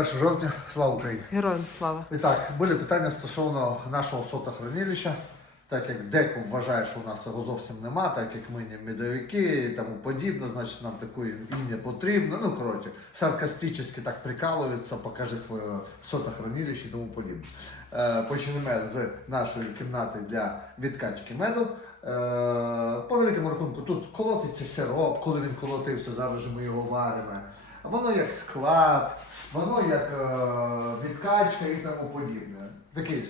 І так, друзі, 21 жовтня, слава Україні! Героям слава. І так, були питання стосовно нашого сотохранилища. Так як деко вважає, що у нас його зовсім нема, так як ми не медовики і тому подібне, значить нам такої і не потрібно. Ну, коротше, саркастично так прикалуються, покажи своє сотохранилище і тому подібне. Е, почнемо з нашої кімнати для відкачки меду. Е, по великому рахунку, тут колотиться сироп, коли він колотився, зараз же ми його варимо. Воно як склад, воно як е, відкачка і тому подібне. Такий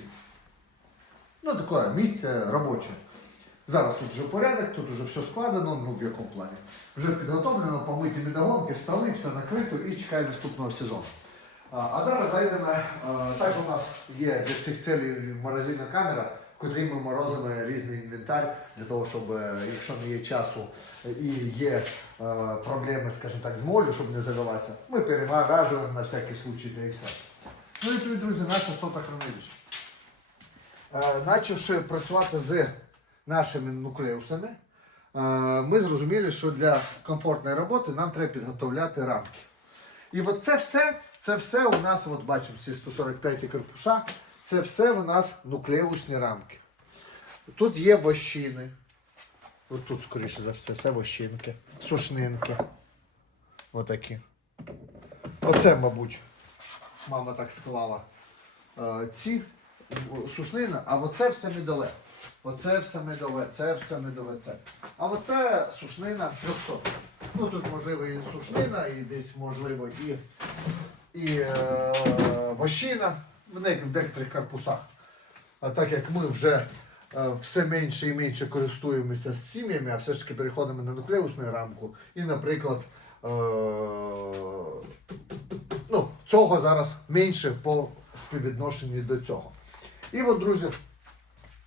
Ну, таке місце робоче. Зараз тут вже порядок, тут вже все складено, ну в якому плані. Вже підготовлено, помиті медогонки, столи, все накрито і чекає наступного сезону. А, а зараз зайдемо. а, Також у нас є для цих целей морозильна камера, в котрій ми морозимо різний інвентар для того, щоб, е, якщо не є часу і є е, проблеми, скажімо так, з молю, щоб не завелася, ми перемаражуємо на всякий случай та і все. Ну і тут, друзі, наше сотохранилище. Е, Почавши працювати з нашими нуклеусами, е, ми зрозуміли, що для комфортної роботи нам треба підготовляти рамки. І от це все, це все у нас, от бачимо, ці 145 корпуса, це все у нас нуклеусні рамки. Тут є вощини. Тут, скоріше за все, це вощинки, сушнинки. Отакі. Оце, мабуть, мама так склала. Е, Ці сушнина, а оце все медове. Оце все медове, це все медове, це. А оце сушнина 300. Ну тут можливо і сушнина, і десь можливо і, і е, вощина в декотрих корпусах. А так як ми вже е, все менше і менше користуємося з сім'ями, а все ж таки переходимо на нуклеусну рамку. І, наприклад, е, ну, цього зараз менше по співвідношенню до цього. І от, друзі,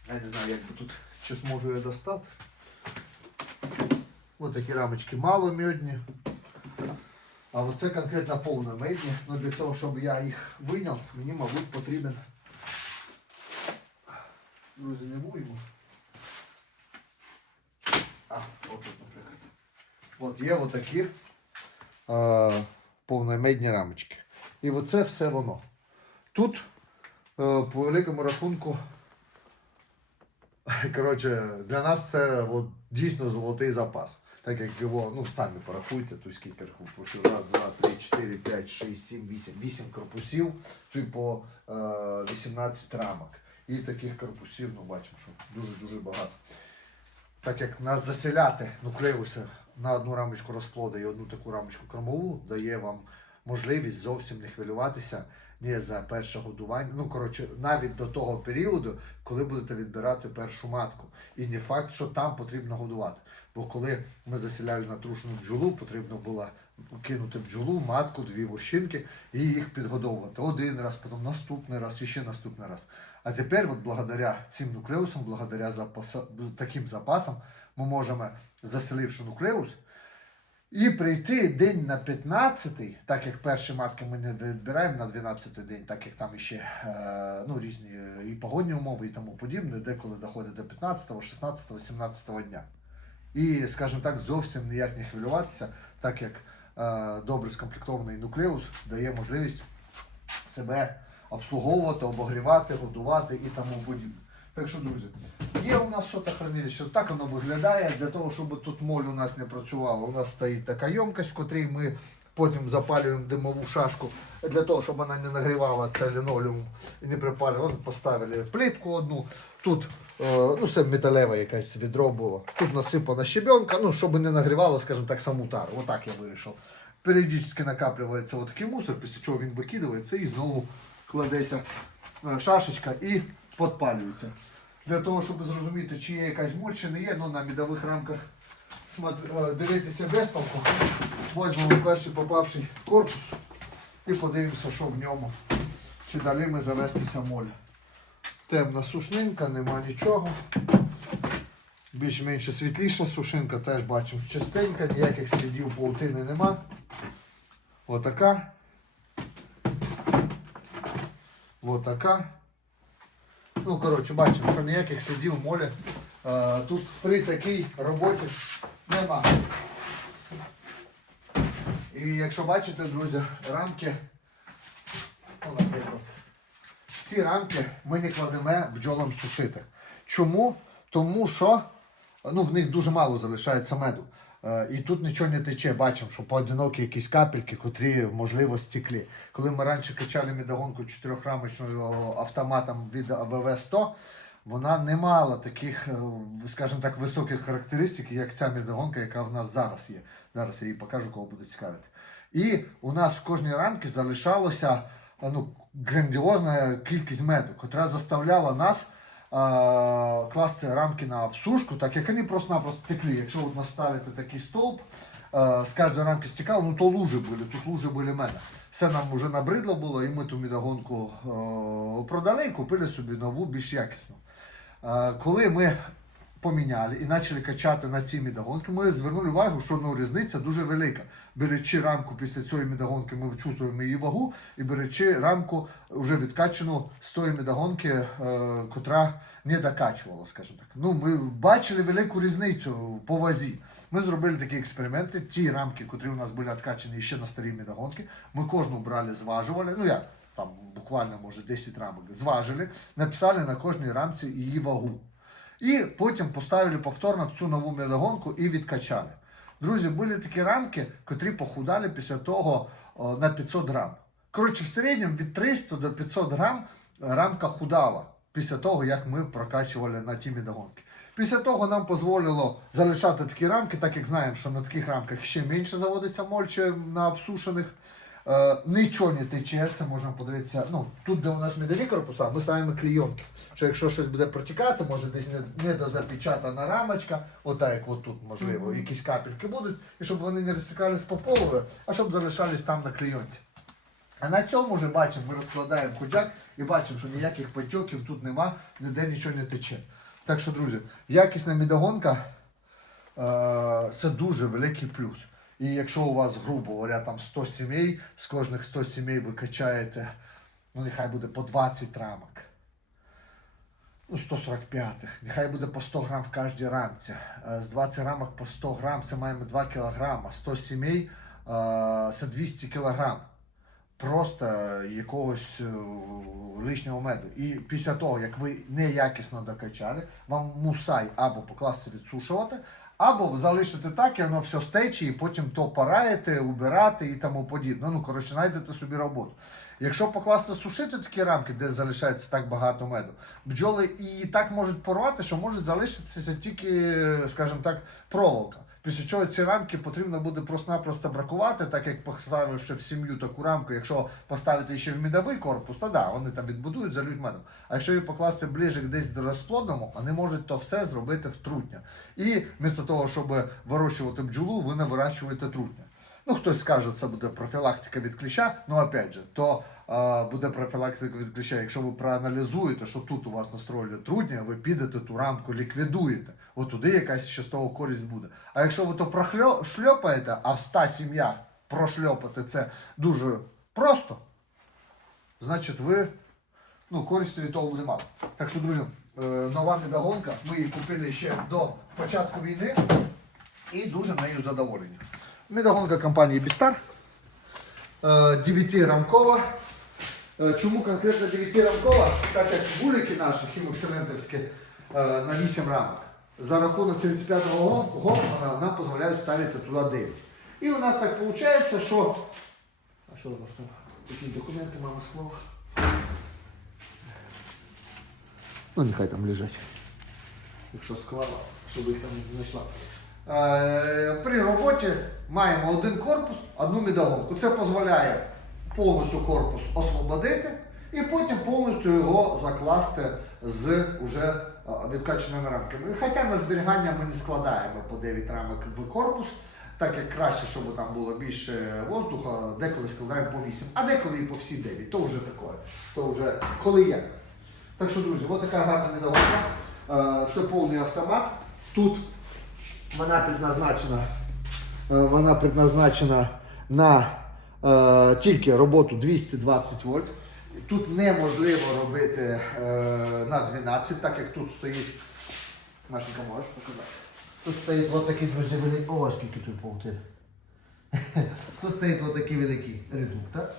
я не знаю, як би тут щось можу я достати. Ось такі рамочки маломедні. А оце конкретно повно медні. Ну для цього, щоб я їх вийняв, мені, мабуть, потрібен. Друзі, не вийму. А, от наприклад. От є отакі е, повномедні рамочки. І оце все воно. Тут, е, по великому рахунку, коротше, для нас це от, дійсно золотий запас. Так як його, ну самі порахуйте, тут скільки корпусів. Раз, два, три, чотири, п'ять, шість, сім, вісім. Вісім корпусів, тут по е, 18 рамок. І таких корпусів, ну бачимо, що дуже-дуже багато. Так як нас заселяти нуклеуси на одну рамочку розплоду і одну таку рамочку кормову дає вам можливість зовсім не хвилюватися ні за перше годування. Ну, коротше, навіть до того періоду, коли будете відбирати першу матку. І не факт, що там потрібно годувати. Бо коли ми заселяли на трушну бджолу, потрібно було кинути бджолу, матку, дві вощинки і їх підгодовувати один раз, потім наступний раз і ще наступний раз. А тепер, от благодаря цим нуклеусам, благодаря запаса, таким запасам, ми можемо, заселивши нуклеус, і прийти день на 15-й, так як перші матки ми не відбираємо на 12-й день, так як там ще е, ну, різні е, і погодні умови і тому подібне, деколи доходить до 15-го, 16-го, 17-го дня. І, скажімо так, зовсім ніяк не хвилюватися, так як е, добре скомплектований нуклеус дає можливість себе обслуговувати, обогрівати, годувати і тому подібне. Так що, друзі, є у нас сотохранилище, так воно виглядає. Для того, щоб тут моль у нас не працювала, у нас стоїть така ємкость, в котрій ми потім запалюємо димову шашку для того, щоб вона не нагрівала це лінолеум і не припалювала. Вон поставили плитку одну. Тут е, ну, це металеве якесь відро було. Тут насипана щебенка, ну, щоб не нагрівала, скажімо так, саму тару. Отак я вирішив. Періодично накаплюється отакий мусор, після чого він викидається і знову кладеться е, шашечка і підпалюється. Для того, щоб зрозуміти, чи є якась моль, чи не є, ну на мідових рамках дивитися без толку. Возьмемо перший попавший корпус і подивимося, що в ньому. Чи далі ми завестися моль. Темна сушнинка, нема нічого. Більш-менше світліша сушинка, теж бачимо чистенька, ніяких слідів паутини нема. Отака. Отака. Ну, коротше, бачимо, що ніяких слідів молі е, тут при такій роботі нема. І якщо бачите, друзі, рамки, наприклад, ці рамки ми не кладемо бджолам сушити. Чому? Тому що ну, в них дуже мало залишається меду. Е, І тут нічого не тече, бачимо, що поодинокі якісь капельки, котрі можливо стекли. Коли ми раніше качали медогонку 4-рамочною автоматом від АВВ-100, вона не мала таких, е, скажімо так, високих характеристик, як ця медогонка, яка в нас зараз є. Зараз я її покажу, кого буде цікавити. І у нас в кожній рамці залишалося е, ну, грандіозна кількість меду, котра заставляла нас а, класти рамки на обсушку, так як вони просто-напросто текли. Якщо от наставити такий стовп, а, з кожної рамки стікало, ну то лужи були, тут лужи були меда. Все нам вже набридло було, і ми ту медогонку е, продали і купили собі нову, більш якісну. Е, Коли ми поміняли і почали качати на ці медогонки, ми звернули увагу, що ну, різниця дуже велика. Беречи рамку після цієї медогонки, ми чувствуємо її вагу, і беречи рамку вже відкачану з тої медогонки, е, котра не докачувала, скажімо так. Ну, ми бачили велику різницю по вазі. Ми зробили такі експерименти. Ті рамки, котрі у нас були відкачані ще на старі медогонки, ми кожну брали, зважували. Ну як, там буквально може 10 рамок зважили, написали на кожній рамці її вагу. І потім поставили повторно в цю нову медогонку і відкачали. Друзі, були такі рамки, котрі похудали після того о, на 500 грам. Коротше, в середньому від 300 до 500 грам рамка худала після того, як ми прокачували на ті медогонки. Після того нам дозволило залишати такі рамки, так як знаємо, що на таких рамках ще менше заводиться мольче на обсушених. Е, нічого не тече, це можна подивитися. Ну, тут, де у нас медові корпуса, ми ставимо клейонки. Що якщо щось буде протікати, може десь не- недозапечатана рамочка, отак як от тут можливо, якісь капельки будуть, і щоб вони не розтікались по полу, а щоб залишались там на клейонці. А на цьому вже бачимо, ми розкладаємо худжак і бачимо, що ніяких потьоків тут нема, ніде нічого не тече. Так що, друзі, якісна медогонка е, це дуже великий плюс. І якщо у вас, грубо говоря, там 100 сімей, з кожних 100 сімей ви качаєте, ну нехай буде по 20 рамок. Ну, 145-х. Нехай буде по 100 грам в кожній рамці. Е, З 20 рамок по 100 грам це маємо 2 кілограма. 100 сімей е, це 200 кілограм. Просто якогось е, лишнього меду. І після того, як ви неякісно докачали, вам мусай або покласти відсушувати, або залишити так, і воно все стече, і потім то параєте, убирати і тому подібне. Ну, коротше, знайдете собі роботу. Якщо покласти сушити такі рамки, де залишається так багато меду, бджоли і так можуть порвати, що може залишитися тільки, скажімо так, проволока. Після чого ці рамки потрібно буде просто-напросто бракувати, так як поставивши в сім'ю таку рамку, якщо поставити ще в мідовий корпус, то да, вони там відбудують, залють медом. А якщо її покласти ближче десь до розплодному, вони можуть то все зробити в трутня. І вмісто того, щоб вирощувати бджолу, ви не вирощуєте трутня. Ну, хтось скаже, це буде профілактика від кліща. Ну, опять же, то буде профілактика від кліща. Якщо ви проаналізуєте, що тут у вас настроїли трудня, ви підете ту рамку, ліквідуєте. От туди якась ще з того користь буде. А якщо ви то прошльопаєте, а в 100 сім'ях прошльопати це дуже просто, значить ви ну, користі від того мало. Так що, друзі, е, нова медогонка, ми її купили ще до початку війни і дуже нею задоволені. Медогонка компанії Бістар. 9-рамкова. Е, Чому конкретно 9-рамкова? Так як вулики наші хімоксиментовські е, на 8 рамок. За рахунок 35-го Гофмана нам дозволяють ставити туди 9. І у нас так виходить, що. А що у нас там? Якісь документи мама склала. Ну, нехай там лежать. Якщо склала, щоб їх там не знайшла. Е, при роботі маємо один корпус, одну медогонку. Це дозволяє повністю корпус освободити і потім повністю його закласти з уже відкаченими рамками. Хоча на зберігання ми не складаємо по 9 рамок в корпус, так як краще, щоб там було більше воздуха, деколи складаємо по 8, а деколи і по всі 9. То вже таке. То вже коли як. Так що, друзі, ось така гарна медогонка. Е, Це повний автомат. Тут вона предназначена, е, вона предназначена на е, тільки роботу 220 вольт. Тут неможливо робити е, на 12, так як тут стоїть. Машенька, можеш показати? Тут стоїть ось такий, друзі, великий. О, скільки тут паутин. Тут стоїть ось такий великий редуктор.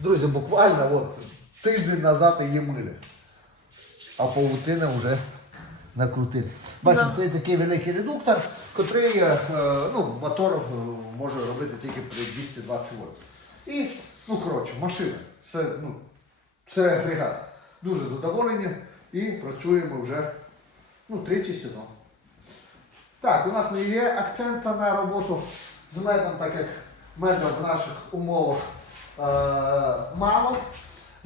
Друзі, буквально от, тиждень назад її мили. А павутина вже накрутили. Бачимо, стоїть такий великий редуктор, який е, ну, мотор е, може робити тільки при 220 вольт. І, ну коротше, машина. Це, ну, це агрегат. Дуже задоволені і працюємо вже ну, третій сезон. Так, у нас не є акцента на роботу з медом, так як меду в наших умовах е, мало.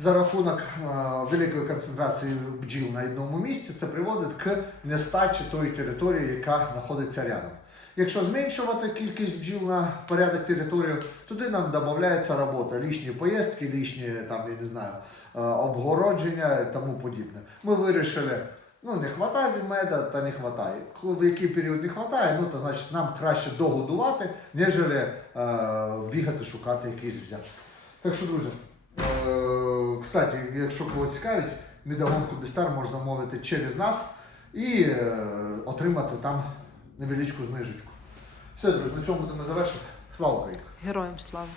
За рахунок е, великої концентрації бджіл на одному місці це приводить к нестачі тої території, яка знаходиться рядом. Якщо зменшувати кількість бджіл на порядок території, туди нам додається робота, лишні поїздки, лишні там, я не знаю, е, обгородження і тому подібне. Ми вирішили, ну не вистачає меда, та не вистачає. В який період не вистачає, ну то значить нам краще догодувати, нежели е, бігати, шукати якийсь взяти. Так що, друзі, е, кстати, якщо кого цікавить, медогонку Бістар можна замовити через нас і е, отримати там невеличку знижечку. Все, друзі, на цьому будемо завершити. Слава Україні! Героям слава.